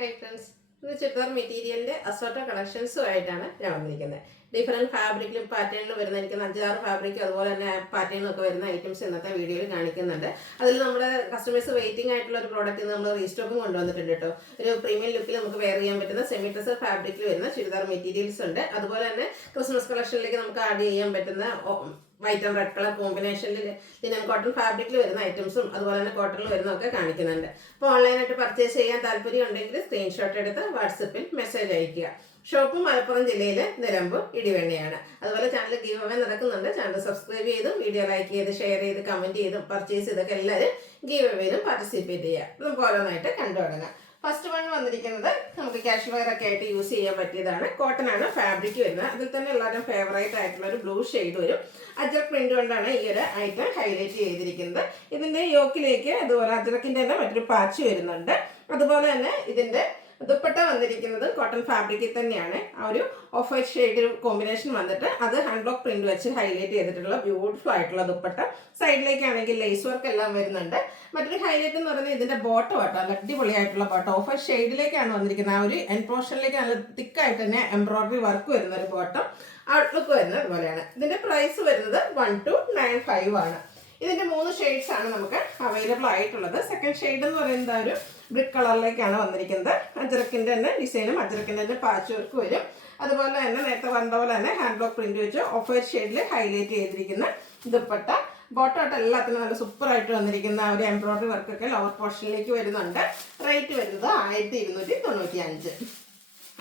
Hi friends, ഇന്ന് ചുരിദാർ മെറ്റീരിയലിൻ്റെ അസോർട്ട കളക്ഷൻസുമായിട്ടാണ് ഞാൻ വന്നിരിക്കുന്നത്. ഡിഫറെൻറ്റ് ഫാബ്രിക്കിലും പാറ്റേണിലും വരുന്ന എനിക്ക് 5-6 ഫാബ്രിക്കും അതുപോലെ തന്നെ പാറ്റേണും ഒക്കെ വരുന്ന ഐറ്റംസ് ഇന്നത്തെ വീഡിയോയിൽ കാണിക്കുന്നുണ്ട്. അതിൽ നമ്മുടെ കസ്റ്റമേഴ്സ് വെയിറ്റിംഗ് ആയിട്ടുള്ള ഒരു പ്രോഡക്റ്റ് നമ്മൾ റീസ്റ്റോക്കും കൊണ്ടുവന്നിട്ടുണ്ട് കേട്ടോ. ഒരു പ്രീമിയം ലുക്കിൽ നമുക്ക് വെയർ ചെയ്യാൻ പറ്റുന്ന സെമി ടെസർ ഫാബ്രിക്കിൽ വരുന്ന ചുരിദാർ മെറ്റീരിയൽസ് ഉണ്ട്. അതുപോലെ തന്നെ ക്രിസ്മസ് കളക്ഷനിലേക്ക് നമുക്ക് ആഡ് ചെയ്യാൻ പറ്റുന്ന വൈറ്റ് ആൻഡ് റെഡ് കളർ കോമ്പിനേഷനിൽ ലിനൻ കോട്ടൺ ഫാബ്രിക്കിൽ വരുന്ന ഐറ്റംസും അതുപോലെ തന്നെ കോട്ടണിൽ വരുന്നതൊക്കെ കാണിക്കുന്നുണ്ട്. അപ്പോൾ ഓൺലൈനായിട്ട് പർച്ചേസ് ചെയ്യാൻ താല്പര്യം ഉണ്ടെങ്കിൽ സ്ക്രീൻഷോട്ട് എടുത്ത് വാട്സപ്പിൽ മെസ്സേജ് അയയ്ക്കുക. ഷോപ്പ് മലപ്പുറം ജില്ലയിലെ നിലമ്പൂർ ഇടിവെണ്ണയാണ്. അതുപോലെ ചാനൽ ഗീവ് അവേ നടക്കുന്നുണ്ട്. ചാനൽ സബ്സ്ക്രൈബ് ചെയ്തും വീഡിയോ ലൈക്ക് ചെയ്ത് ഷെയർ ചെയ്ത് കമൻറ്റ് ചെയ്തും പർച്ചേസ് ചെയ്തൊക്കെ എല്ലാവരും ഗീവ് അവേയിലും പാർട്ടിസിപ്പേറ്റ് ചെയ്യുക. നമുക്ക് ഓരോന്നായിട്ട് കണ്ടു തുടങ്ങാം. ഫസ്റ്റ് വൺ വന്നിരിക്കുന്നത് നമുക്ക് ക്യാഷ് വെയർ ഒക്കെ ആയിട്ട് യൂസ് ചെയ്യാൻ പറ്റിയതാണ്. കോട്ടൺ ആണ് ഫാബ്രിക് വരുന്നത്. അതിൽ തന്നെ എല്ലാവരും ഫേവറേറ്റ് ആയിട്ടുള്ള ഒരു ബ്ലൂ ഷെയ്ഡ് വരും. അജറക് പ്രിന്റ് കൊണ്ടാണ് ഈ ഒരു ഐറ്റം ഹൈലൈറ്റ് ചെയ്തിരിക്കുന്നത്. ഇതിന്റെ യോക്കിലേക്ക് അതുപോലെ അജറക്കിന്റെ തന്നെ മറ്റൊരു പാച്ച് വരുന്നുണ്ട്. അതുപോലെ തന്നെ ഇതിന്റെ ദുപ്പട്ട വന്നിരിക്കുന്നത് കോട്ടൺ ഫാബ്രിക്കിൽ തന്നെയാണ്. ആ ഒരു ഓഫ് വൈറ്റ് ഷെയ്ഡ് കോമ്പിനേഷൻ വന്നിട്ട് അത് ഹാൻഡ് ബ്ലോക്ക് പ്രിന്റ് വെച്ച് ഹൈലൈറ്റ് ചെയ്തിട്ടുള്ള ബ്യൂട്ടിഫുൾ ആയിട്ടുള്ള ദുപ്പട്ട. സൈഡിലേക്കാണെങ്കിൽ ലേസ് വർക്ക് എല്ലാം വരുന്നുണ്ട്. മറ്റൊരു ഹൈലൈറ്റ് എന്ന് പറയുന്നത് ഇതിന്റെ ബോട്ടം ആട്ടോ, അടിപൊളിയായിട്ടുള്ള ബോട്ടം. ഓഫ് വൈറ്റ് ഷെയ്ഡിലേക്കാണ് വന്നിരിക്കുന്നത്. ആ ഒരു എൻഡ് പോർഷനിലേക്ക് നല്ല തിക്കായിട്ട് തന്നെ എംബ്രോയിഡറി വർക്ക് വരുന്ന ഒരു ബോട്ടം. ഔട്ട്ലുക്ക് വരുന്നത് അതുപോലെയാണ്. ഇതിന്റെ പ്രൈസ് വരുന്നത് 1295 ആണ്. ഇതിന്റെ 3 ഷെയ്ഡ്സ് ആണ് നമുക്ക് അവൈലബിൾ ആയിട്ടുള്ളത്. സെക്കൻഡ് ഷെയ്ഡ് എന്ന് പറയുന്നത് ഒരു ബ്രിക്ക് കളറിലേക്കാണ് വന്നിരിക്കുന്നത്. അജറക്കിന്റെ തന്നെ ഡിസൈനും അജറക്കിന്റെ തന്നെ പാച്ച് വർക്ക് വരും. അതുപോലെ തന്നെ നേരത്തെ പറഞ്ഞ പോലെ തന്നെ hand block print which of white ഷെയ്ഡിൽ ഹൈലൈറ്റ് ചെയ്തിരിക്കുന്ന ദുപ്പട്ട. ബോട്ടോട്ട് എല്ലാത്തിനും നല്ല സൂപ്പർ ആയിട്ട് വന്നിരിക്കുന്ന ഒരു എംബ്രോയിഡറി വർക്കൊക്കെ ലോവർ പോർഷനിലേക്ക് വരുന്നുണ്ട്. റേറ്റ് വരുന്നത് 1295.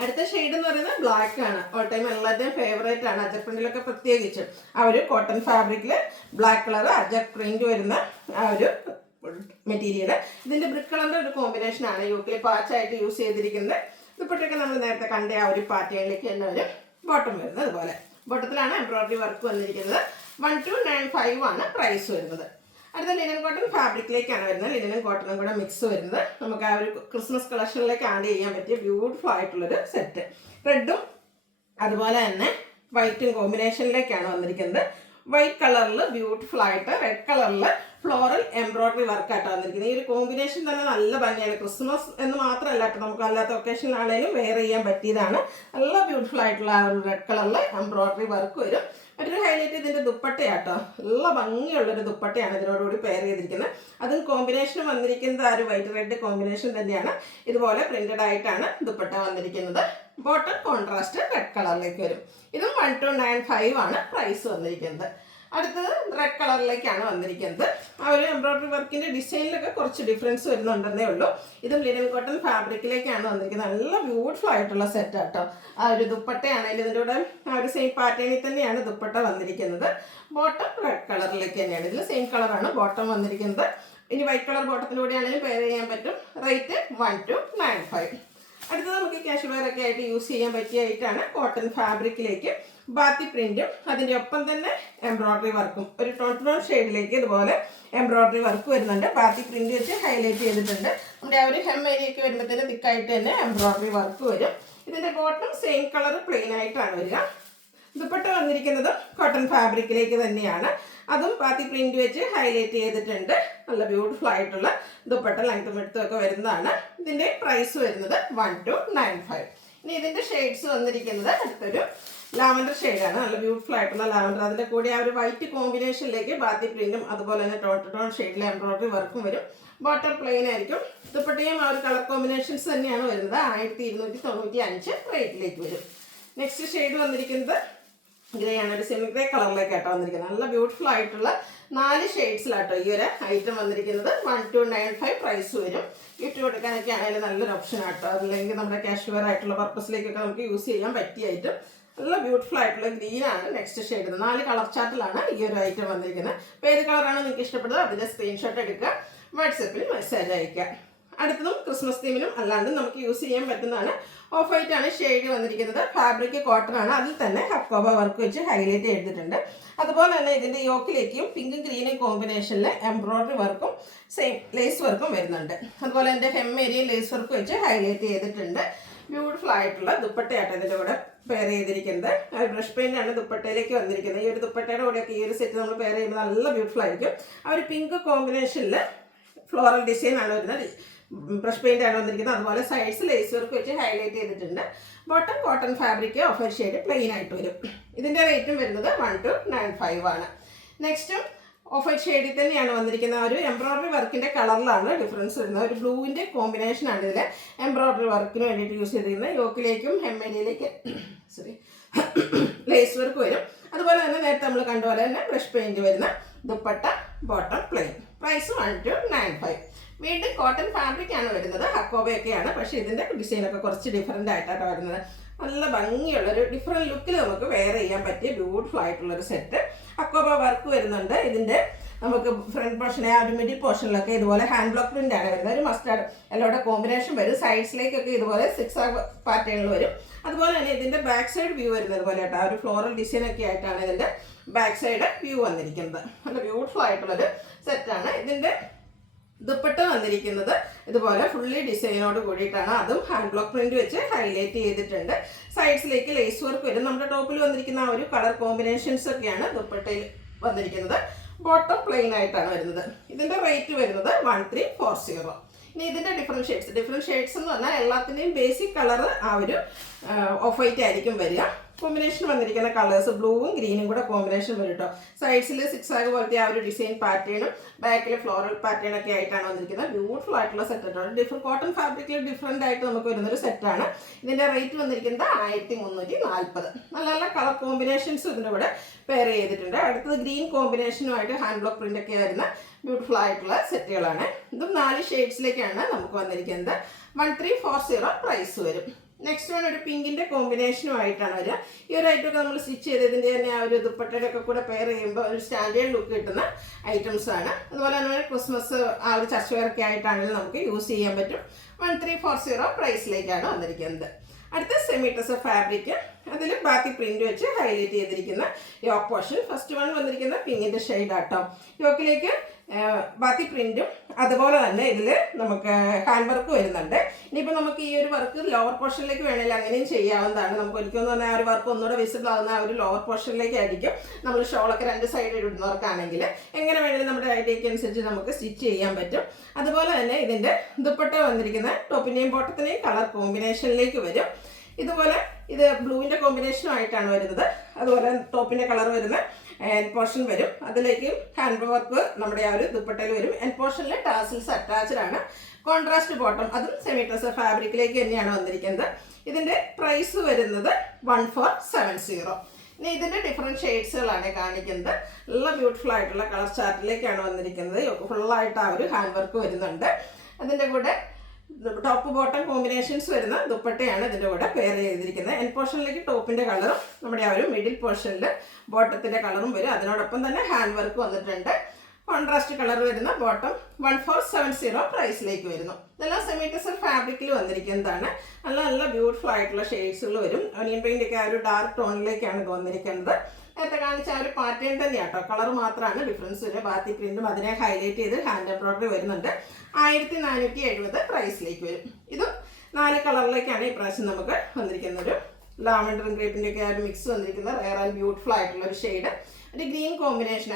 അടുത്ത ഷെയ്ഡ് എന്ന് പറയുന്നത് ബ്ലാക്ക് ആണ്. ഓൾ ടൈം എല്ലാവരുടെയും ഫേവറേറ്റ് ആണ്. അജക് പ്രിന്റിലൊക്കെ പ്രത്യേകിച്ച് ആ ഒരു കോട്ടൺ ഫാബ്രിക്കിൽ ബ്ലാക്ക് കളർ അജക് പ്രിന്റ് വരുന്ന ആ ഒരു മെറ്റീരിയൽ. ഇതിന്റെ ബ്രിക്ക് കളറിന്റെ ഒരു കോമ്പിനേഷൻ ആണ് യോക്കിൽ പാച്ചായിട്ട് യൂസ് ചെയ്തിരിക്കുന്നത്. ദുപ്പട്ടയൊക്കെ നമ്മൾ നേരത്തെ കണ്ട ആ ഒരു പാറ്റേണിലേക്ക് തന്നെ ഒരു ബോട്ടം വരുന്നത്. അതുപോലെ ബോട്ടത്തിലാണ് എംബ്രോയിഡറി വർക്ക് വന്നിരിക്കുന്നത്. 1295 ആണ് പ്രൈസ് വരുന്നത്. അടുത്ത ലിനൻ കോട്ടൺ ഫാബ്രിക്കിലേക്കാണ് വരുന്നത്. ലിനനും കോട്ടണും കൂടെ മിക്സ് വരുന്നത്. നമുക്ക് ആ ഒരു ക്രിസ്മസ് കളക്ഷനിലേക്ക് ആഡ് ചെയ്യാൻ പറ്റിയ ബ്യൂട്ടിഫുൾ ആയിട്ടുള്ളൊരു സെറ്റ്. റെഡും അതുപോലെ തന്നെ വൈറ്റും കോമ്പിനേഷനിലേക്കാണ് വന്നിരിക്കുന്നത്. വൈറ്റ് കളറിൽ ബ്യൂട്ടിഫുൾ ആയിട്ട് റെഡ് കളറിൽ ഫ്ലോറൽ എംബ്രോയിഡറി വർക്കായിട്ടാണ് വന്നിരിക്കുന്നത്. ഈ ഒരു കോമ്പിനേഷൻ തന്നെ നല്ല ഭംഗിയാണ്. ക്രിസ്മസ് എന്ന് മാത്രമല്ല കേട്ടോ, നമുക്ക് അല്ലാത്ത ഒക്കേഷനിലാണെങ്കിലും വെയർ ചെയ്യാൻ പറ്റിയതാണ്. നല്ല ബ്യൂട്ടിഫുൾ ആയിട്ടുള്ള ആ ഒരു റെഡ് കളറിൽ എംബ്രോയിഡറി വർക്ക് വരും. മറ്റൊരു ഹൈലൈറ്റ് ഇതിന്റെ ദുപ്പട്ടയാട്ടോ. നല്ല ഭംഗിയുള്ളൊരു ദുപ്പട്ടയാണ് ഇതിനോടുകൂടി പെയർ ചെയ്തിരിക്കുന്നത്. അതും കോമ്പിനേഷൻ വന്നിരിക്കുന്നത് ആ ഒരു വൈറ്റ് റെഡ് കോമ്പിനേഷൻ തന്നെയാണ്. ഇതുപോലെ പ്രിന്റഡ് ആയിട്ടാണ് ദുപ്പട്ട വന്നിരിക്കുന്നത്. ബോട്ടം കോൺട്രാസ്റ്റ് റെഡ് കളറിലേക്ക് വരും. ഇതും 1295 ആണ് പ്രൈസ് വന്നിരിക്കുന്നത്. അടുത്തത് റെഡ് കളറിലേക്കാണ് വന്നിരിക്കുന്നത്. ആ ഒരു എംബ്രോയിഡറി വർക്കിന്റെ ഡിസൈനിലൊക്കെ കുറച്ച് ഡിഫറൻസ് വരുന്നുണ്ടെന്നേ ഉള്ളൂ. ഇതും ലിനൻ കോട്ടൺ ഫാബ്രിക്കിലേക്കാണ് വന്നിരിക്കുന്നത്. നല്ല ബ്യൂട്ടിഫുൾ ആയിട്ടുള്ള സെറ്റ് ആട്ടോ. ആ ഒരു ദുപ്പട്ടയാണെങ്കിൽ ഇതിൻ്റെ കൂടെ ആ ഒരു സെയിം പാറ്റേണിൽ തന്നെയാണ് ദുപ്പട്ട വന്നിരിക്കുന്നത്. ബോട്ടം റെഡ് കളറിലേക്ക് തന്നെയാണ്. ഇതിൽ സെയിം കളറാണ് ബോട്ടം വന്നിരിക്കുന്നത്. ഇനി വൈറ്റ് കളർ ബോട്ടത്തിലൂടെ ആണെങ്കിലും പെയർ ചെയ്യാൻ പറ്റും. റേറ്റ് 1295. അടുത്തത് നമുക്ക് ക്യാഷ് വെയർ ഒക്കെ ആയിട്ട് യൂസ് ചെയ്യാൻ പറ്റിയ ആയിട്ടാണ് കോട്ടൺ ഫാബ്രിക്കിലേക്ക് ബാത്തി പ്രിന്റും അതിൻ്റെ ഒപ്പം തന്നെ എംബ്രോയിഡറി വർക്കും ഒരു ടോൺ ഷെയ്ഡിലേക്ക് ഇതുപോലെ എംബ്രോയിഡറി വർക്ക് വരുന്നുണ്ട്. ബാത്തി പ്രിന്റ് വെച്ച് ഹൈലൈറ്റ് ചെയ്തിട്ടുണ്ട്. നമ്മുടെ ആ ഒരു ഹെം ഏരിയയൊക്കെ വരുമ്പോഴത്തേന് തിക്കായിട്ട് തന്നെ എംബ്രോയിഡറി വർക്ക് വരും. ഇതിൻ്റെ ബോട്ടം സെയിം കളർ പ്ലെയിൻ ആയിട്ടാണ് വരിക. ദുപ്പട്ട വന്നിരിക്കുന്നത് കോട്ടൺ ഫാബ്രിക്കിലേക്ക് തന്നെയാണ്. അതും ബാത്തി പ്രിന്റ് വെച്ച് ഹൈലൈറ്റ് ചെയ്തിട്ടുണ്ട്. നല്ല ബ്യൂട്ടിഫുൾ ആയിട്ടുള്ള ദുപ്പട്ട ലെങ്ത്തും എടുത്തും ഒക്കെ വരുന്നതാണ്. ഇതിൻ്റെ പ്രൈസ് വരുന്നത് 1295. ഇനി ഇതിൻ്റെ ഷെയ്ഡ്സ് വന്നിരിക്കുന്നത് അടുത്തൊരു ലാവൻഡർ ഷെയ്ഡാണ്. നല്ല ബ്യൂട്ടിഫുൾ ആയിട്ടുള്ള ലാവൻഡർ. അതിൻ്റെ കൂടെ ആ ഒരു വൈറ്റ് കോമ്പിനേഷനിലേക്ക് ബാത്തി പ്രിന്റും അതുപോലെ തന്നെ ടോൺ ഷെയ്ഡിലെ എംബ്രോയിഡറി വർക്കും വരും. ബോട്ടം പ്ലെയിൻ ആയിരിക്കും. ദുപ്പട്ടയും ആ ഒരു കളർ കോമ്പിനേഷൻസ് തന്നെയാണ് വരുന്നത്. 1295 റേറ്റിലേക്ക് വരും. നെക്സ്റ്റ് ഷെയ്ഡ് വന്നിരിക്കുന്നത് ഗ്രേ ആണ്. ഒരു സെമി ഗ്രേ കളറിലേക്കാട്ടോ വന്നിരിക്കുന്നത്. നല്ല ബ്യൂട്ടിഫുൾ ആയിട്ടുള്ള 4 ഷെയ്ഡ്സിലാട്ടോ ഈ ഒരു ഐറ്റം വന്നിരിക്കുന്നത്. 1295 പ്രൈസ് വരും. ഗിഫ്റ്റ് കൊടുക്കാനൊക്കെ ആണെങ്കിലും നല്ലൊരു ഓപ്ഷൻ ആട്ടോ. അല്ലെങ്കിൽ നമ്മുടെ ക്യാഷ് വെയർ ആയിട്ടുള്ള പർപ്പസിലേക്കൊക്കെ നമുക്ക് യൂസ് ചെയ്യാൻ പറ്റിയ ഐറ്റം. നല്ല ബ്യൂട്ടിഫുൾ ആയിട്ടുള്ള ഗ്രീൻ ആണ് നെക്സ്റ്റ് ഷെയ്ഡ്. 4 കളർ ചാർട്ടിലാണ് ഈ ഒരു ഐറ്റം വന്നിരിക്കുന്നത്. അപ്പോൾ ഏത് കളറാണ് നിങ്ങൾക്ക് ഇഷ്ടപ്പെട്ടത് അതിൻ്റെ സ്ക്രീൻഷോട്ട് എടുക്കുക, വാട്സപ്പിൽ മെസ്സേജ് അയക്കുക. അടുത്തതും ക്രിസ്മസ് തീമിനും അല്ലാണ്ട് നമുക്ക് യൂസ് ചെയ്യാൻ പറ്റുന്നതാണ്. ഓഫ് വൈറ്റ് ആണ് ഷെയ്ഡ് വന്നിരിക്കുന്നത്. ഫാബ്രിക് കോട്ടൺ ആണ്. അതിൽ തന്നെ ഹക്കോബ വർക്ക് വെച്ച് ഹൈലൈറ്റ് ചെയ്തിട്ടുണ്ട്. അതുപോലെ തന്നെ ഇതിൻ്റെ യോക്കിലേക്കും പിങ്കും ഗ്രീനും കോമ്പിനേഷനിൽ എംബ്രോയിഡറി വർക്കും സെയിം ലേസ് വർക്കും വരുന്നുണ്ട്. അതുപോലെ എൻ്റെ ഹെം ഏരിയ ലേസ് വർക്ക് വെച്ച് ഹൈലൈറ്റ് ചെയ്തിട്ടുണ്ട്. ബ്യൂട്ടിഫുൾ ആയിട്ടുള്ള ദുപ്പട്ടയാട്ടോ ഇതിൻ്റെ കൂടെ പെയർ ചെയ്തിരിക്കുന്നത്. ബ്രഷ് പെയിൻ്റ് ആണ് ദുപ്പട്ടയിലേക്ക് വന്നിരിക്കുന്നത്. ഈ ഒരു ദുപ്പട്ടയുടെ കൂടെയൊക്കെ ഈ ഒരു സെറ്റ് നമ്മൾ പെയർ ചെയ്യുമ്പോൾ നല്ല ബ്യൂട്ടിഫുൾ ആയിരിക്കും. ആ ഒരു പിങ്ക് കോമ്പിനേഷനിൽ ഫ്ലോറൽ ഡിസൈൻ ആണ് വരുന്നത്. ബ്രഷ് പെയിൻ്റ് ആണ് വന്നിരിക്കുന്നത്. അതുപോലെ സൈഡ്സ് ലേസ് വർക്ക് വെച്ച് ഹൈലൈറ്റ് ചെയ്തിട്ടുണ്ട്. Bottom cotton fabric off white shade plain ആയിട്ട് വരും. ഇതിൻ്റെ റേറ്റും വരുന്നത് 1295 ആണ്. നെക്സ്റ്റും ഓഫ് വൈറ്റ് ഷെയ്ഡിൽ തന്നെയാണ് വന്നിരിക്കുന്നത്. ഒരു എംബ്രോയ്ഡറി വർക്കിൻ്റെ കളറിലാണ് ഡിഫറൻസ് വരുന്നത്. ഒരു ബ്ലൂവിൻ്റെ കോമ്പിനേഷനാണ് ഇതിൽ എംബ്രോയ്ഡറി വർക്കിന് വേണ്ടിയിട്ട് യൂസ് ചെയ്തിരിക്കുന്നത്. യോക്കിലേക്കും ഹെമ്മേലിയിലേക്ക് ലേസ് വർക്ക് വരും. അതുപോലെ തന്നെ നേരത്തെ നമ്മൾ കണ്ട പോലെ തന്നെ ബ്രഷ് പെയിൻറ്റ് വരുന്ന ദുപ്പട്ട, ബോട്ടം പ്ലെയിൻ. പ്രൈസ് 1295. വീണ്ടും കോട്ടൺ ഫാബ്രിക് ആണ് വരുന്നത്. ഹക്കോബയൊക്കെയാണ്, പക്ഷേ ഇതിൻ്റെ ഡിസൈനൊക്കെ കുറച്ച് ഡിഫറെൻ്റ് ആയിട്ടാണ് വരുന്നത്. നല്ല ഭംഗിയുള്ളൊരു ഡിഫറെൻറ്റ് ലുക്കിൽ നമുക്ക് വെയർ ചെയ്യാൻ പറ്റിയ ബ്യൂട്ടിഫുൾ ആയിട്ടുള്ളൊരു സെറ്റ്. ഹക്കോബ വർക്ക് വരുന്നുണ്ട്. ഇതിൻ്റെ നമുക്ക് ഫ്രണ്ട് പോർഷനെ ആ ഒരു മിഡിൽ പോർഷനിലൊക്കെ ഇതുപോലെ ഹാൻഡ് ബ്ലോക്ക് പ്രിൻ്റ് ആണ് വരുന്നത്. ഒരു മസ്റ്റാർഡ് എല്ലോടെ കോമ്പിനേഷൻ വരും. സൈഡ്സിലേക്കൊക്കെ ഇതുപോലെ 6 പാറ്റേണിൽ വരും. അതുപോലെ തന്നെ ഇതിൻ്റെ ബാക്ക് സൈഡ് വ്യൂ വരുന്നത് പോലെ കേട്ടോ, ഒരു ഫ്ലോറൽ ഡിസൈനൊക്കെ ആയിട്ടാണ് ഇതിൻ്റെ ബാക്ക് സൈഡ് വ്യൂ വന്നിരിക്കുന്നത്. നല്ല ബ്യൂട്ടിഫുൾ ആയിട്ടുള്ളൊരു സെറ്റാണ്. ഇതിൻ്റെ ദുപ്പട്ട വന്നിരിക്കുന്നത് ഇതുപോലെ ഫുള്ളി ഡിസൈനോട് കൂടിയിട്ടാണ്. അതും ഹാൻഡ് ബ്ലോക്ക് പ്രിന്റ് വെച്ച് ഹൈലൈറ്റ് ചെയ്തിട്ടുണ്ട്. സൈഡ്സിലേക്ക് ലേസ് വർക്ക് വരും. നമ്മുടെ ടോപ്പിൽ വന്നിരിക്കുന്ന ആ ഒരു കളർ കോമ്പിനേഷൻസ് ഒക്കെയാണ് ദുപ്പട്ടയിൽ വന്നിരിക്കുന്നത്. ബോട്ടം പ്ലെയിൻ ആയിട്ടാണ് വരുന്നത്. ഇതിൻ്റെ റേറ്റ് വരുന്നത് 1340. ഇനി ഇതിൻ്റെ ഡിഫറെൻറ്റ് ഷെയ്ഡ്സ് എന്ന് പറഞ്ഞാൽ എല്ലാത്തിൻ്റെയും ബേസിക് കളർ ആ ഒരു ഓഫ് വൈറ്റ് ആയിരിക്കും വരിക. കോമ്പിനേഷൻ വന്നിരിക്കുന്ന കളേഴ്സ് ബ്ലൂവും ഗ്രീനും കൂടെ കോമ്പിനേഷൻ വരും കേട്ടോ. സൈഡ്സിൽ 6 പോലത്തെ ആ ഒരു ഡിസൈൻ പാറ്റേണും ബാക്കിൽ ഫ്ലോറൽ പാറ്റേൺ ഒക്കെ ആയിട്ടാണ് വന്നിരിക്കുന്നത്. ബ്യൂട്ടിഫുൾ ആയിട്ടുള്ള സെറ്റാണ്. കോട്ടൺ ഫാബ്രിക്കിൽ ഡിഫറെൻ്റ് ആയിട്ട് നമുക്ക് വരുന്നൊരു സെറ്റാണ്. ഇതിൻ്റെ റേറ്റ് വന്നിരിക്കുന്നത് 1340. നല്ല നല്ല കളർ കോമ്പിനേഷൻസും ഇതിൻ്റെ കൂടെ പെയർ ചെയ്തിട്ടുണ്ട്. അടുത്തത് ഗ്രീൻ കോമ്പിനേഷനുമായിട്ട് ഹാൻഡ് ബ്ലോക്ക് പ്രിൻ്റ് ഒക്കെ വരുന്ന ബ്യൂട്ടിഫുൾ ആയിട്ടുള്ള സെറ്റുകളാണ്. ഇതും 4 ഷെയ്ഡ്സിലേക്കാണ് നമുക്ക് വന്നിരിക്കുന്നത്. 1340 പ്രൈസ് വരും. നെക്സ്റ്റ് വൺ ഒരു പിങ്കിൻ്റെ കോമ്പിനേഷനുമായിട്ടാണ് വരിക. ഈ ഒരു ഐറ്റമൊക്കെ നമ്മൾ സ്റ്റിച്ച് ചെയ്തതിൻ്റെ തന്നെ ആ ഒരു ദുപ്പട്ടയുടെ ഒക്കെ കൂടെ പെയർ ചെയ്യുമ്പോൾ ഒരു സ്റ്റാൻഡേർഡ് ലുക്ക് കിട്ടുന്ന ഐറ്റംസ് ആണ്. അതുപോലെ തന്നെ ക്രിസ്മസ് ആ ഒരു ചർച്ച് വെയറൊക്കെ ആയിട്ടാണെങ്കിലും നമുക്ക് യൂസ് ചെയ്യാൻ പറ്റും. 1340 പ്രൈസിലേക്കാണ് വന്നിരിക്കുന്നത്. അടുത്ത സെമി ടസർ ഫാബ്രിക്, അതിൽ ബാക്കി പ്രിന്റ് വെച്ച് ഹൈലൈറ്റ് ചെയ്തിരിക്കുന്ന യോക്ക് പോർഷൻ. ഫസ്റ്റ് വൺ വന്നിരിക്കുന്ന പിങ്കിൻ്റെ ഷെയ്ഡ് ആട്ടോ. യോക്കിലേക്ക് ബാക്കി പ്രിന്റും അതുപോലെ തന്നെ ഇതിൽ നമുക്ക് ഹാൻഡ് വർക്ക് വരുന്നുണ്ട്. ഇനിയിപ്പോൾ നമുക്ക് ഈ ഒരു വർക്ക് ലോവർ പോർഷനിലേക്ക് വേണമെങ്കിൽ അങ്ങനെയും ചെയ്യാവുന്നതാണ്. നമുക്ക് ഒരിക്കലും പറഞ്ഞാൽ ആ ഒരു വർക്ക് ഒന്നുകൂടെ വിസിബിൾ ആവുന്ന ആ ഒരു ലോവർ പോർഷനിലേക്കായിരിക്കും നമ്മൾ ഷോളൊക്കെ 2 സൈഡിൽ ഇടുന്നവർക്കാണെങ്കിൽ എങ്ങനെ വേണമെങ്കിലും നമ്മുടെ ഐഡിയയ്ക്ക് അനുസരിച്ച് നമുക്ക് സ്റ്റിച്ച് ചെയ്യാൻ പറ്റും. അതുപോലെ തന്നെ ഇതിൻ്റെ ദുപ്പട്ട വന്നിരിക്കുന്ന ടോപ്പിൻ്റെയും ബോട്ടത്തിൻ്റെയും കളർ കോമ്പിനേഷനിലേക്ക് വരും. ഇതുപോലെ ഇത് ബ്ലൂവിൻ്റെ കോമ്പിനേഷനുമായിട്ടാണ് വരുന്നത്. അതുപോലെ ടോപ്പിൻ്റെ കളർ വരുന്ന എൻഡ് പോർഷൻ വരും. അതിലേക്ക് ഹാൻഡ് വർക്ക് നമ്മുടെ ആ ഒരു ദുപ്പട്ടയിൽ വരും. എൻഡ് പോർഷനിൽ ടാസിൽസ് അറ്റാച്ച്ഡ് ആണ്. കോൺട്രാസ്റ്റ് ബോട്ടം, അതും സെമി ടസർ ഫാബ്രിക്കിലേക്ക് തന്നെയാണ് വന്നിരിക്കുന്നത്. ഇതിൻ്റെ പ്രൈസ് വരുന്നത് 1470. ഇനി ഇതിൻ്റെ ഡിഫറെൻറ്റ് ഷെയ്ഡ്സുകളാണ് കാണിക്കുന്നത്. നല്ല ബ്യൂട്ടിഫുൾ ആയിട്ടുള്ള കളർ ചാർട്ടിലേക്കാണ് വന്നിരിക്കുന്നത്. ഫുള്ളായിട്ട് ആ ഒരു ഹാൻഡ് വർക്ക് വരുന്നുണ്ട്. അതിൻ്റെ കൂടെ ടോപ്പ് ബോട്ടം കോമ്പിനേഷൻസ് വരുന്ന ദുപ്പട്ടയാണ് ഇതിൻ്റെ കൂടെ പെയർ ചെയ്തിരിക്കുന്നത്. എൻ പോർഷനിലേക്ക് ടോപ്പിൻ്റെ കളറും നമ്മുടെ ആ ഒരു മിഡിൽ പോർഷനിൽ ബോട്ടത്തിൻ്റെ കളറും വരും. അതിനോടൊപ്പം തന്നെ ഹാൻഡ് വർക്ക് വന്നിട്ടുണ്ട്. കോൺട്രാസ്റ്റ് കളർ വരുന്ന ബോട്ടം 1470 പ്രൈസിലേക്ക് വരുന്നു. ഇതെല്ലാം സെമി ടസർ ഫാബ്രിക്കിൽ വന്നിരിക്കുന്നതാണ്. നല്ല നല്ല ബ്യൂട്ടിഫുൾ ആയിട്ടുള്ള ഷെയ്ഡ്സുകൾ വരും. ഒനിയൻ പെയിൻ്റ് ഒക്കെ ആ ഒരു ഡാർക്ക് ടോണിലേക്കാണ് ഇത് വന്നിരിക്കുന്നത്. നേരത്തെ കാണിച്ച ആ ഒരു പാറ്റേൺ തന്നെയാണ് കേട്ടോ. കളർ മാത്രമാണ് ഡിഫറൻസ് വരും. ബാക്കി പ്രിന്റും അതിനെ ഹൈലൈറ്റ് ചെയ്ത് ഹാൻഡ് എംബ്രോയ്ഡറി വരുന്നുണ്ട്. 1470 പ്രൈസിലേക്ക് വരും. ഇതും 4 കളറിലേക്കാണ് ഈ പ്രാവശ്യം നമുക്ക് വന്നിരിക്കുന്നത്. ഒരു ലാവൻഡറും ഗ്രേപ്പിൻ്റെ ഒക്കെ ആ ഒരു മിക്സ് വന്നിരിക്കുന്ന റെയർ ആൻഡ് ബ്യൂട്ടിഫുൾ ആയിട്ടുള്ള ഒരു ഷെയ്ഡ്. ഒരു ഗ്രീൻ കോമ്പിനേഷൻ,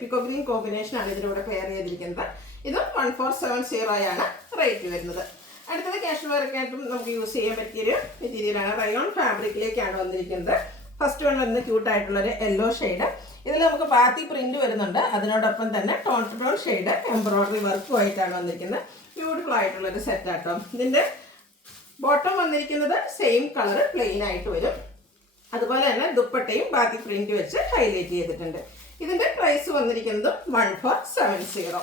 പിക്കോ ഗ്രീൻ കോമ്പിനേഷനാണ് ഇതിലൂടെ പെയർ ചെയ്തിരിക്കുന്നത്. ഇതും 1470 റേറ്റ് വരുന്നത്. അടുത്തത് കാഷ്വൽ വെയറൊക്കെ ആയിട്ടും നമുക്ക് യൂസ് ചെയ്യാൻ പറ്റിയൊരു മെറ്റീരിയലാണ്. റയോൺ ഫാബ്രിക്കിലേക്കാണ് വന്നിരിക്കുന്നത്. ഫസ്റ്റ് വൺ വരുന്നത് ക്യൂട്ടായിട്ടുള്ളൊരു യെല്ലോ ഷെയ്ഡ്. ഇതിൽ നമുക്ക് ബാത്തി പ്രിന്റ് വരുന്നുണ്ട്. അതിനോടൊപ്പം തന്നെ tone to tone shade embroidery വർക്കുമായിട്ടാണ് വന്നിരിക്കുന്നത്. ബ്യൂട്ടിഫുൾ ആയിട്ടുള്ളൊരു സെറ്റാട്ടോ. ഇതിൻ്റെ ബോട്ടം വന്നിരിക്കുന്നത് സെയിം കളർ പ്ലെയിൻ ആയിട്ട് വരും. അതുപോലെ തന്നെ ദുപ്പട്ടയും ബാക്കി പ്രിന്റ് വെച്ച് ഹൈലൈറ്റ് ചെയ്തിട്ടുണ്ട്. ഇതിൻ്റെ പ്രൈസ് വന്നിരിക്കുന്നത് 1470.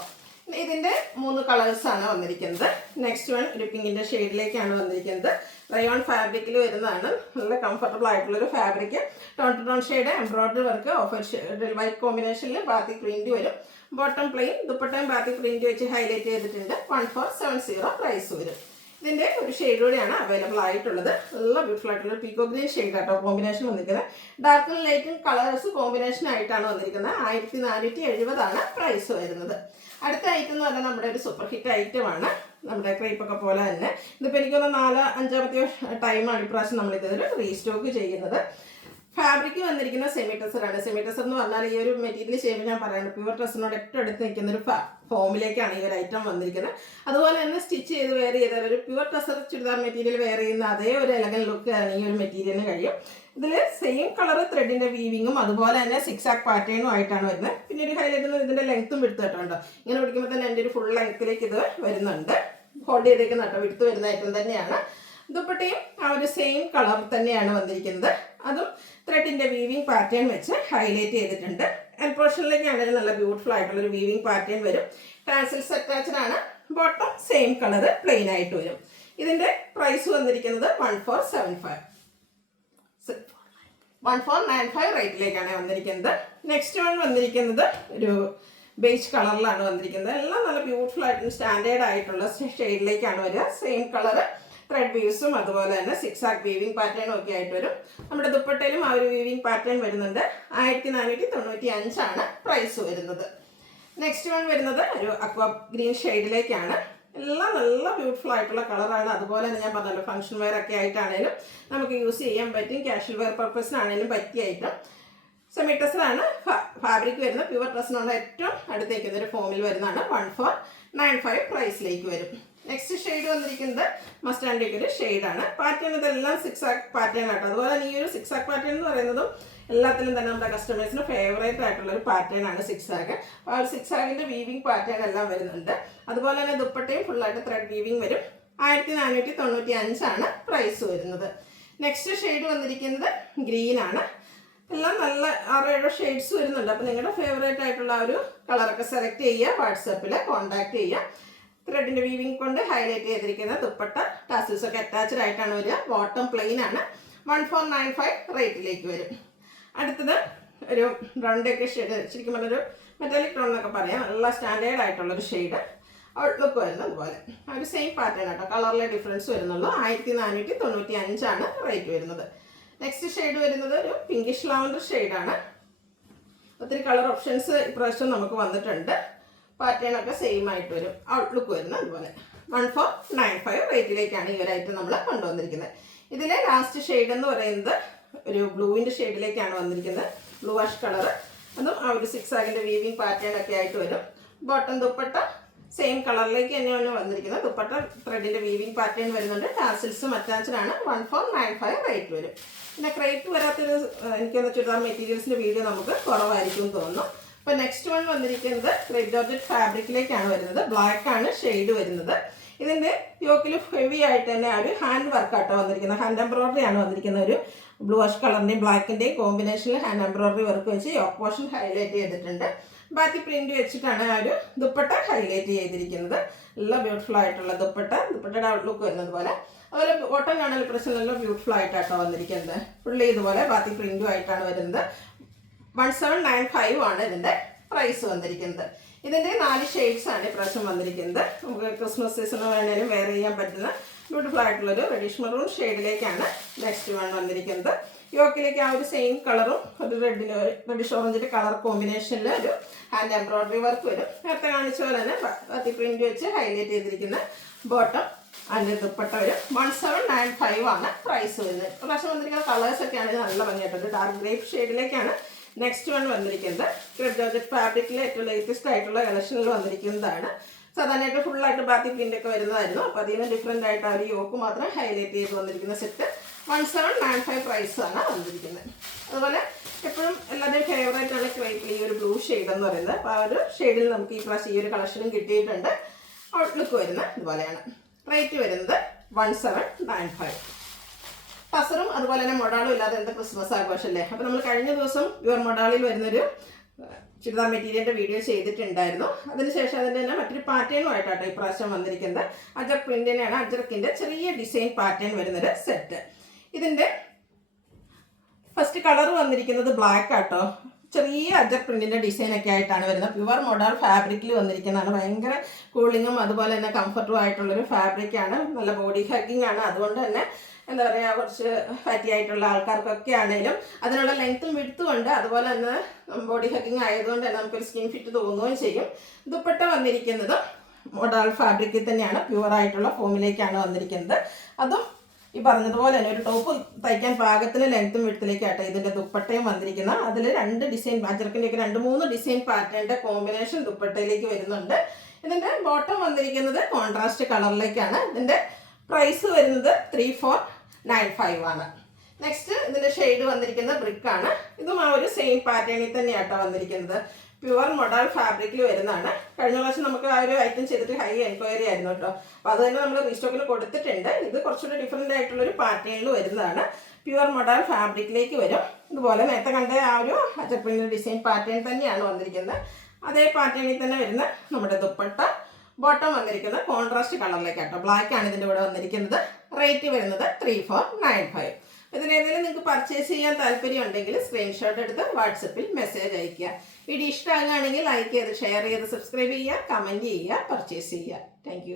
ഇതിൻ്റെ 3 കളേഴ്സാണ് വന്നിരിക്കുന്നത്. നെക്സ്റ്റ് വൺ ഒരു പിങ്കിൻ്റെ ഷെയ്ഡിലേക്കാണ് വന്നിരിക്കുന്നത്. റയോൺ ഫാബ്രിക്കിൽ വരുന്നതാണ്. നല്ല കംഫർട്ടബിൾ ആയിട്ടുള്ളൊരു fabric. Tone to tone shade embroidery work off white കോമ്പിനേഷനിൽ ബാത്തി പ്രിന്റ് വരും. ബോട്ടം പ്ലെയിൻ, ദുപ്പട്ടയും ബാത്തി പ്രിന്റ് വെച്ച് ഹൈലൈറ്റ് ചെയ്തിട്ടുണ്ട്. 1470 പ്രൈസ് വരും. ഇതിൻ്റെ ഒരു ഷെയ്ഡ് കൂടിയാണ് അവൈലബിൾ ആയിട്ടുള്ളത്. നല്ല ബ്യൂട്ടിഫുൾ ആയിട്ടുള്ള പീക്കോ ഗ്രീൻ ഷെയ്ഡ് ആട്ടോ കോമ്പിനേഷൻ വന്നിരിക്കുന്നത്. ഡാർക്കും ലൈറ്റും കളേഴ്സ് കോമ്പിനേഷൻ ആയിട്ടാണ് വന്നിരിക്കുന്നത്. 1470 പ്രൈസ് വരുന്നത്. അടുത്ത ഐറ്റം എന്ന് പറഞ്ഞാൽ നമ്മുടെ ഒരു സൂപ്പർ ഹിറ്റ് ഐറ്റമാണ്. നമ്മുടെ ക്രേപ്പൊക്കെ പോലെ തന്നെ ഇതിപ്പോൾ എനിക്കൊന്ന് 4-5 ടൈമാണ് ഇപ്രാവശ്യം നമ്മളിതൊരു റീസ്റ്റോക്ക് ചെയ്യുന്നത്. ഫാബ്രിക് വന്നിരിക്കുന്ന സെമി ടെസറാണ്. സെമി ടെസർ എന്ന് പറഞ്ഞാൽ ഈ ഒരു മെറ്റീരിയൽ ചെയ്യുമ്പോൾ ഞാൻ പറയുന്നത് പ്യുവർ ടെസറിനോട് ഏറ്റവും അടുത്ത് നിൽക്കുന്ന ഒരു ഫോമിലേക്കാണ് ഈ ഒരു ഐറ്റം വന്നിരിക്കുന്നത്. അതുപോലെ തന്നെ സ്റ്റിച്ച് ചെയ്ത് വെയർ ചെയ്താൽ ഒരു pure tussar churidar material wear ചെയ്യുന്ന അതേ ഒരു എലഗൻ ലുക്ക് ആണ് ഈ ഒരു മെറ്റീരിയലിന് കഴിയും. ഇതിൽ സെയിം കളർ ത്രെഡിന്റെ വീവിങ്ങും അതുപോലെ തന്നെ സിക്സാക് പാറ്റേണും ആയിട്ടാണ് വരുന്നത്. പിന്നെ ഒരു ഹൈലൈറ്റ് ഇതിന്റെ ലെങ്ത്തും വിടുത്ത് കേട്ടോ. ഇങ്ങനെ പിടിക്കുമ്പോൾ തന്നെ എൻ്റെ ഒരു ഫുൾ ലെങ്ത്തിലേക്ക് ഇത് വരുന്നുണ്ട്. ഹോൾഡ് ചെയ്തേക്കുന്ന കേട്ടോ, വിടുത്ത് വരുന്ന ഐറ്റം തന്നെയാണ്. ദുപ്പട്ടയും ആ ഒരു സെയിം കളർ തന്നെയാണ് വന്നിരിക്കുന്നത്. അതും ത്രെഡിന്റെ വീവിങ് പാറ്റേൺ വെച്ച് ഹൈലൈറ്റ് ചെയ്തിട്ടുണ്ട്. ആൻഡ് പോർഷനിലേക്ക് ആണെങ്കിൽ നല്ല ബ്യൂട്ടിഫുൾ ആയിട്ടുള്ള ഒരു വീവിങ് പാറ്റേൺ വരും. ടാസൽസ് അറ്റാച്ച്ഡ് ആണ്. ബോട്ടം സെയിം കളർ പ്ലെയിൻ ആയിട്ട് വരും. ഇതിന്റെ പ്രൈസ് വന്നിരിക്കുന്നത് 1495 റേറ്റിലേക്കാണ് വന്നിരിക്കുന്നത്. നെക്സ്റ്റ് വൺ വന്നിരിക്കുന്നത് ഒരു ബേജ് കളറിലാണ് വന്നിരിക്കുന്നത്. എല്ലാം നല്ല ബ്യൂട്ടിഫുൾ ആയിട്ടും സ്റ്റാൻഡേർഡ് ആയിട്ടുള്ള ഷെയ്ഡിലേക്കാണ് വരിക. സെയിം കളർ ത്രെഡ് വീവ്സും അതുപോലെ തന്നെ സിക്സാക് വീവിങ് പാറ്റേണും ഒക്കെ ആയിട്ട് വരും. നമ്മുടെ ദുപ്പട്ടയിലും ആ ഒരു വീവിങ് പാറ്റേൺ വരുന്നുണ്ട്. 1495 ആണ് പ്രൈസ് വരുന്നത്. നെക്സ്റ്റ് വൺ വരുന്നത് ഒരു അക്വാ ഗ്രീൻ ഷെയ്ഡിലേക്കാണ്. എല്ലാം നല്ല ബ്യൂട്ടിഫുൾ ആയിട്ടുള്ള കളറാണ്. അതുപോലെ തന്നെ ഞാൻ പറഞ്ഞല്ലോ ഫംഗ്ഷൻ വെയർ ഒക്കെ ആയിട്ടാണേലും നമുക്ക് യൂസ് ചെയ്യാൻ പറ്റും. കാഷ്വൽ വെയർ പർപ്പസിനാണേലും പറ്റിയ ഐറ്റം. സെമി ടെസറാണ് ഫാബ്രിക് വരുന്നത്. പ്യുവർ ടെസറിനുള്ള ഏറ്റവും അടുത്തേക്കുന്ന ഒരു ഫോമിൽ വരുന്നതാണ്. 1495 പ്രൈസിലേക്ക് വരും. നെക്സ്റ്റ് ഷെയ്ഡ് വന്നിരിക്കുന്നത് മസ്റ്റാൻഡ് ഒരു ഷെയ്ഡാണ്. പാറ്റേൺ ഇതെല്ലാം സിക്സാക് പാറ്റേൺ ആട്ടോ. അതുപോലെ തന്നെ ഈ ഒരു സിക്സാക് പാറ്റേൺ എന്ന് പറയുന്നതും എല്ലാത്തിലും തന്നെ നമ്മുടെ കസ്റ്റമേഴ്സിന് ഫേവറേറ്റ് ആയിട്ടുള്ള ഒരു പാറ്റേൺ ആണ് സിക്സാക്. അപ്പോൾ ആ ഒരു സിക്സാകിൻ്റെ വീവിങ് പാറ്റേൺ എല്ലാം വരുന്നുണ്ട്. അതുപോലെ തന്നെ ദുപ്പട്ടയും ഫുള്ളായിട്ട് ത്രെഡ് വീവിങ് വരും. 1495 ആണ് പ്രൈസ് വരുന്നത്. നെക്സ്റ്റ് ഷെയ്ഡ് വന്നിരിക്കുന്നത് ഗ്രീൻ ആണ്. എല്ലാം നല്ല 6-7 ഷെയ്ഡ്സ് വരുന്നുണ്ട്. അപ്പോൾ നിങ്ങളുടെ ഫേവറേറ്റ് ആയിട്ടുള്ള ആ ഒരു കളറൊക്കെ സെലക്ട് ചെയ്യുക, വാട്സാപ്പിൽ കോൺടാക്ട് ചെയ്യുക. ത്രെഡിൻ്റെ വീവിങ് കൊണ്ട് ഹൈലൈറ്റ് ചെയ്തിരിക്കുന്ന ദുപ്പട്ട ടാസിൽസ് ഒക്കെ അറ്റാച്ച്ഡ് ആയിട്ടാണ് വരിക. ബോട്ടം പ്ലെയിൻ ആണ്. 1495 റേറ്റിലേക്ക് വരും. അടുത്തത് ഒരു ബ്രൗണ്ടൊക്കെ ഷെയ്ഡ്, ശരിക്കും പറഞ്ഞൊരു മെറ്റാലിക് ടോൺ എന്നൊക്കെ പറയാം. നല്ല സ്റ്റാൻഡേർഡ് ആയിട്ടുള്ളൊരു ഷെയ്ഡ് ഔട്ട്ലുക്ക് വരുന്നത് അതുപോലെ. ആ ഒരു സെയിം പാറ്റേൺ ആട്ടോ, കളറിലെ ഡിഫറൻസ് വരുന്നുള്ളൂ. 1495 ആണ് റേറ്റ് വരുന്നത്. നെക്സ്റ്റ് ഷെയ്ഡ് വരുന്നത് ഒരു പിങ്കിഷ് ലാവൻഡർ ഷെയ്ഡാണ്. ഒത്തിരി കളർ ഓപ്ഷൻസ് ഇപ്രാവശ്യം നമുക്ക് വന്നിട്ടുണ്ട്. പാറ്റേൺ ഒക്കെ സെയിം ആയിട്ട് വരും. ഔട്ട്ലുക്ക് വരുന്നത് അതുപോലെ. 1495 റേറ്റിലേക്കാണ് ഈ ഒരു ഐറ്റം നമ്മൾ കൊണ്ടുവന്നിരിക്കുന്നത്. ഇതിലെ ലാസ്റ്റ് ഷെയ്ഡ് എന്ന് പറയുന്നത് ഒരു ബ്ലൂവിൻ്റെ ഷെയ്ഡിലേക്കാണ് വന്നിരിക്കുന്നത്. Blue wash colour. അതും ആ ഒരു സിക്സാകിൻ്റെ വീവിങ് പാറ്റേൺ ഒക്കെ ആയിട്ട് വരും. ബോട്ടം ദുപ്പട്ട സെയിം കളറിലേക്ക് തന്നെയാണ് വന്നിരിക്കുന്നത്. ദുപ്പട്ട ത്രെഡിൻ്റെ വീവിങ് പാറ്റേൺ വരുന്നുണ്ട്. ടാസിൽസും അറ്റാച്ച്ഡ് ആണ്. 1495 റേറ്റ് വരും. പിന്നെ ക്രേപ്പ് വരാത്തൊരു എനിക്കൊന്ന് ചുരിദാർ മെറ്റീരിയൽസിൻ്റെ വീഡിയോ നമുക്ക് കുറവായിരിക്കും തോന്നുന്നു. അപ്പോൾ നെക്സ്റ്റ് വൺ വന്നിരിക്കുന്നത് ക്രേപ്പ് ജോർജറ്റ് ഫാബ്രിക്കിലേക്കാണ് വരുന്നത്. ബ്ലാക്ക് ആണ് ഷെയ്ഡ് വരുന്നത്. ഇതിൻ്റെ യോക്കിൽ ഹെവി ആയിട്ട് തന്നെ ഒരു ഹാൻഡ് വർക്കാട്ടോ വന്നിരിക്കുന്നത്. ഹാൻഡ് എംബ്രോയിഡറി ആണ് വന്നിരിക്കുന്ന ഒരു ബ്ലൂ വാഷ് കളറിൻ്റെയും ബ്ലാക്കിൻ്റെയും കോമ്പിനേഷനിൽ ഹാൻഡ് എംബ്രോയിഡറി വർക്ക് വെച്ച് യോക്ക് പോർഷൻ ഹൈലൈറ്റ് ചെയ്തിട്ടുണ്ട്. ബാക്കി പ്രിന്റ് വെച്ചിട്ടാണ് ആ ഒരു ദുപ്പട്ട ഹൈലൈറ്റ് ചെയ്തിരിക്കുന്നത്. നല്ല ബ്യൂട്ടിഫുൾ ആയിട്ടുള്ള ദുപ്പട്ടയുടെ ഔട്ട്ലുക്ക് വരുന്നത് പോലെ. അതുപോലെ ബോട്ടം കാണാൻ പ്രശ്നം നല്ല ബ്യൂട്ടിഫുൾ ആയിട്ടാട്ടോ വന്നിരിക്കുന്നത്. ഫുള്ളി ഇതുപോലെ ബാക്കി പ്രിന്റും ആയിട്ടാണ് വരുന്നത്. 1795 ആണ് ഇതിൻ്റെ പ്രൈസ് വന്നിരിക്കുന്നത്. ഇതിൻ്റെ 4 ഷെയ്ഡ്സ് ആണ് ഇപ്രാവശ്യം വന്നിരിക്കുന്നത്. നമുക്ക് ക്രിസ്മസ് സീസണ് വേണേലും വെയർ ചെയ്യാൻ പറ്റുന്ന ബ്യൂട്ടിഫുൾ ആയിട്ടുള്ളൊരു റെഡിഷ് മെറൂൺ ഷെയ്ഡിലേക്കാണ് നെക്സ്റ്റ് വൺ വന്നിരിക്കുന്നത്. യോക്കിലേക്ക് ആ ഒരു സെയിം കളറും ഒരു റെഡിഷ് ഓറഞ്ചിൻ്റെ കളർ കോമ്പിനേഷനിൽ ഒരു ഹാൻഡ് എംബ്രോയിഡറി വർക്ക് വരും. നേരത്തെ കാണിച്ച പോലെ തന്നെ ബാക്കി പ്രിന്റ് വെച്ച് ഹൈലൈറ്റ് ചെയ്തിരിക്കുന്ന ബോട്ടം അതിൻ്റെ ദുപ്പട്ട വരും. 1795 ആണ് പ്രൈസ് വരുന്നത്. പ്രാവശ്യം വന്നിരിക്കുന്ന കളേഴ്സൊക്കെ ആണെങ്കിൽ നല്ല ഭംഗിയായിട്ടുണ്ട്. ഡാർക്ക് ഗ്രേപ്പ് ഷെയ്ഡിലേക്കാണ് നെക്സ്റ്റ് വൺ വന്നിരിക്കുന്നത്. ക്രേപ്പ് ജോർജറ്റ് ഫാബ്രിക്കിലെ ഏറ്റവും ലേറ്റസ്റ്റ് ആയിട്ടുള്ള കളക്ഷനിൽ വന്നിരിക്കുന്നതാണ്. സാധാരണയായിട്ട് ഫുള്ളായിട്ട് ബാക്കി പ്രിൻ്റൊക്കെ വരുന്നതായിരുന്നു. അപ്പോൾ അതിന് ഡിഫറെൻ്റ് ആയിട്ട് ആ ഒരു യോക്ക് മാത്രം ഹൈലൈറ്റ് ചെയ്ത് വന്നിരിക്കുന്ന സെറ്റ് 1795 പ്രൈസാണ് വന്നിരിക്കുന്നത്. അതുപോലെ എപ്പോഴും എല്ലാവരുടെയും ഫേവറേറ്റ് ആണ് ക്രേപ്പിൽ ഈ ഒരു ബ്ലൂ ഷെയ്ഡ് എന്ന് പറയുന്നത്. അപ്പോൾ ആ ഒരു ഷെയ്ഡിൽ നമുക്ക് ഈ പ്രാവശ്യം ഈ ഒരു കളക്ഷനും കിട്ടിയിട്ടുണ്ട്. ഔട്ട്ലുക്ക് വരുന്നത് ഇതുപോലെയാണ്. റേറ്റ് വരുന്നത് 1795. ടസറും അതുപോലെ തന്നെ മൊഡാളും ഇല്ലാതെ എന്താ ക്രിസ്മസ് ആഘോഷമല്ലേ. അപ്പോൾ നമ്മൾ കഴിഞ്ഞ ദിവസം പ്യുവർ മൊഡാളിൽ വരുന്നൊരു ചുരിദാർ മെറ്റീരിയലിൻ്റെ വീഡിയോ ചെയ്തിട്ടുണ്ടായിരുന്നു. അതിനുശേഷം അതിൻ്റെ തന്നെ മറ്റൊരു പാറ്റേണുമായിട്ടാട്ടോ ഇപ്രാവശ്യം വന്നിരിക്കുന്നത്. അജർക്ക് പ്രിന്റിനാണ്. അജർക്കിൻ്റെ ചെറിയ ഡിസൈൻ പാറ്റേൺ വരുന്നൊരു സെറ്റ്. ഇതിൻ്റെ ഫസ്റ്റ് കളർ വന്നിരിക്കുന്നത് ബ്ലാക്ക് ആട്ടോ. ചെറിയ അജർക്ക് പ്രിന്റിൻ്റെ ഡിസൈനൊക്കെ ആയിട്ടാണ് വരുന്നത്. പ്യുവർ മൊഡാൾ ഫാബ്രിക്കിൽ വന്നിരിക്കുന്നതാണ്. ഭയങ്കര കൂളിങ്ങും അതുപോലെ തന്നെ കംഫർട്ടും ആയിട്ടുള്ളൊരു ഫാബ്രിക്കാണ്. നല്ല ബോഡി ഹഗ്ഗിങ് ആണ്. അതുകൊണ്ട് തന്നെ എന്താ പറയുക, കുറച്ച് ഫാറ്റി ആയിട്ടുള്ള ആൾക്കാർക്കൊക്കെ ആണെങ്കിലും അതിനുള്ള ലെങ്ത്തും വിഡ്ത്തും ഉണ്ട്. അതുപോലെ തന്നെ ബോഡി ഹഗ്ഗിങ് ആയതുകൊണ്ട് തന്നെ നമുക്കൊരു സ്കിൻ ഫിറ്റ് തോന്നുകയും ചെയ്യും. ദുപ്പട്ട വന്നിരിക്കുന്നത് മൊഡാൾ ഫാബ്രിക്കിൽ തന്നെയാണ്. പ്യുവർ ആയിട്ടുള്ള ഫോമിലേക്കാണ് വന്നിരിക്കുന്നത്. അതും ഈ പറഞ്ഞതുപോലെ തന്നെ ഒരു ടോപ്പ് തയ്ക്കാൻ പാകത്തിന് ലെങ്ത്തും വിഡ്ത്തിലേക്കാട്ടോ ഇതിൻ്റെ ദുപ്പട്ടയും വന്നിരിക്കുന്നത്. അതിൽ 2 ഡിസൈൻ അജർക്കിൻ്റെയൊക്കെ 2-3 ഡിസൈൻ പാറ്റേണിൻ്റെ കോമ്പിനേഷൻ ദുപ്പട്ടയിലേക്ക് വരുന്നുണ്ട്. ഇതിൻ്റെ ബോട്ടം വന്നിരിക്കുന്നത് കോൺട്രാസ്റ്റ് കളറിലേക്കാണ്. ഇതിൻ്റെ പ്രൈസ് വരുന്നത് 3495 ആണ്. നെക്സ്റ്റ് ഇതിൻ്റെ ഷെയ്ഡ് വന്നിരിക്കുന്നത് ബ്രിക്കാണ്. ഇതും ആ ഒരു സെയിം പാറ്റേണിൽ തന്നെയാട്ടോ വന്നിരിക്കുന്നത്. പ്യുവർ മൊഡാൾ ഫാബ്രിക്കിൽ വരുന്നതാണ്. കഴിഞ്ഞ പ്രാവശ്യം നമുക്ക് ആ ഒരു ഐറ്റം ചെയ്തിട്ട് ഹൈ എൻക്വയറി ആയിരുന്നു കേട്ടോ. അപ്പോൾ അത് തന്നെ നമ്മൾ റീസ്റ്റോക്കിൽ കൊടുത്തിട്ടുണ്ട്. ഇത് കുറച്ചുകൂടി ഡിഫറെൻ്റ് ആയിട്ടുള്ളൊരു പാറ്റേണിൽ വരുന്നതാണ്. പ്യുവർ മൊഡാൾ ഫാബ്രിക്കിലേക്ക് വരും. ഇതുപോലെ നേരത്തെ കണ്ട ആ ഒരു അജർക്കിൻ്റെ ഡിസൈൻ പാറ്റേൺ തന്നെയാണ് വന്നിരിക്കുന്നത്. അതേ പാറ്റേണിൽ തന്നെ വരുന്ന നമ്മുടെ ദുപ്പട്ട, ബോട്ടം വന്നിരിക്കുന്നത് കോൺട്രാസ്റ്റ് കളറിലേക്കാട്ടോ. ബ്ലാക്ക് ആണ് ഇതിൻ്റെ ഇവിടെ വന്നിരിക്കുന്നത്. റേറ്റ് വരുന്നത് 3495. ഇതിലേതെങ്കിലും നിങ്ങൾക്ക് പർച്ചേസ് ചെയ്യാൻ താല്പര്യം ഉണ്ടെങ്കിൽ സ്ക്രീൻഷോട്ട് എടുത്ത് വാട്സപ്പിൽ മെസ്സേജ് അയയ്ക്കുക. വീഡിയോ ഇഷ്ടമാകുകയാണെങ്കിൽ ലൈക്ക് ചെയ്ത് ഷെയർ ചെയ്ത് സബ്സ്ക്രൈബ് ചെയ്യുക, കമൻറ്റ് ചെയ്യുക, പർച്ചേസ് ചെയ്യുക. താങ്ക്